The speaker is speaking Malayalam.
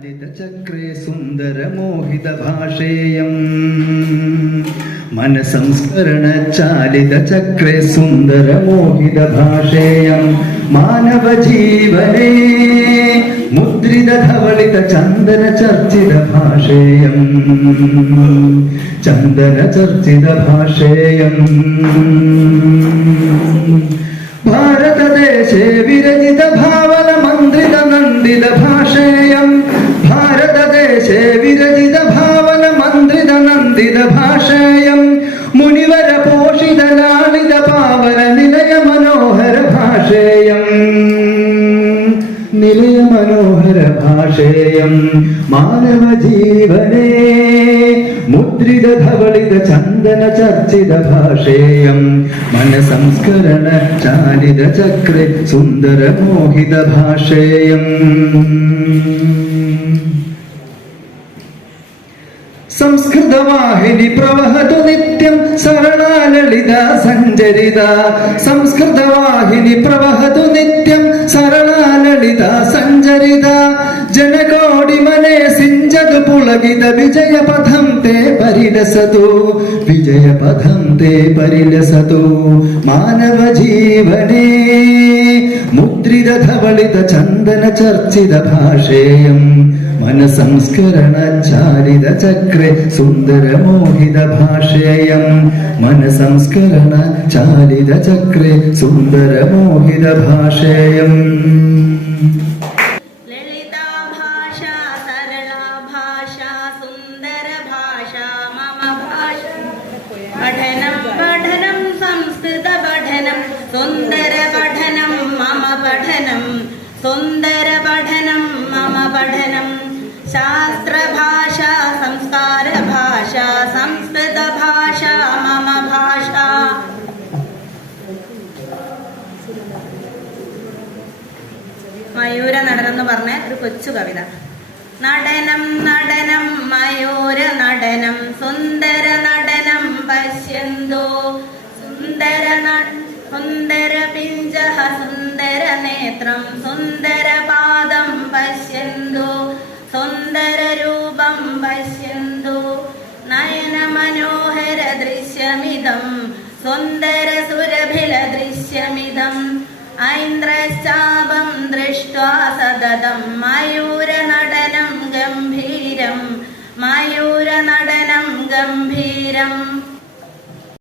ചക്രേ സുന്ദര മോഹിത ഭാഷേയം മനസംസ്കരണ ചാലിത ചക്രേ സുന്ദര മോഹിത ഭാഷേയം മാനവ ജീവനേ മുദ്രിത ധവളിത ചന്ദന ചർച്ചിത ഭാഷേയം ചന്ദന ചർച്ചിത ഭാഷേയം ഭാരതദേശേ വിരചിത ഭാവന മന്ത്രിത നന്ദിത ഭാഷേയം ഭാരതദേശേ വിരചിത ഭാവന മന്ത്രിത നന്ദിത ഭാഷേയം മുനിവര പോഷിത ലാളിത പാവന നിലയ മനോഹര ഭാഷേയം നിലയ മനോഹര ഭാഷേയം മാനവ ജീവനേ മുദ്രിത ധവളിത ചന്ദന ചർച്ചിത ഭാഷേയം മനസംസ്കരണ ചാലിത ചക്രേ സുന്ദര മോഹിത ഭാഷേയം സംസ്കൃതവാഹിനി പ്രവഹതു നിത്യം സരളാലളിത സഞ്ചരിത സംസ്കൃതവാഹിനി പ്രവഹതു നിത്യം സരളാലളിത സഞ്ചരിത ജനകോടി മനെ സിഞ്ചതു പുളകിത വിജയപഥം തേ പരിലസതു വിജയപഥം തേ പരിലസതു മാനവ ജീവനേ മുദ്രിത ധവളിത ചന്ദന ചർച്ചിത ഭാഷേയം മനസംസ്കരണ ചാരിത ചക്രേ സുന്ദര മോഹിത ഭാഷേയം മനസംസ്കരണ ചാലിത ചക്രേ സുന്ദര മോഹിത ഭാഷേയം ലളിതാ ഭാഷ സരളാ ഭാഷ സുന്ദര ഭാഷ മമ ഭാഷ പഠനം പഠനം സംസ്കൃത പഠനം സുന്ദര പഠനം മമ പഠനം സുന്ദര പഠനം മമ പഠനം ശാസ്ത്ര ഭാഷ സംസ്കാര ഭാഷ സംസ്കൃത ഭാഷ മമ ഭാഷ മയൂര നടനം എന്ന് പറഞ്ഞ ഒരു കൊച്ചു കവിത. നടനം നടനം മയൂര നടനം സുന്ദര നടനം പശ്യന്തോ സുന്ദര സുന്ദര പിഞ്ചഃ സുന്ദര നേത്രം സുന്ദര പാദം പശ്യന്തോ സുന്ദര രൂപം പശ്യന്തോ നയന മനോഹര ദൃശ്യമിദം സുന്ദര സുരഭില ദൃശ്യമിദം ഐന്ദ്രശ്ചാപം ദൃഷ്ട്വാ സതതം മയൂര നടനം ഗംഭീരം മയൂര നടനം ഗംഭീരം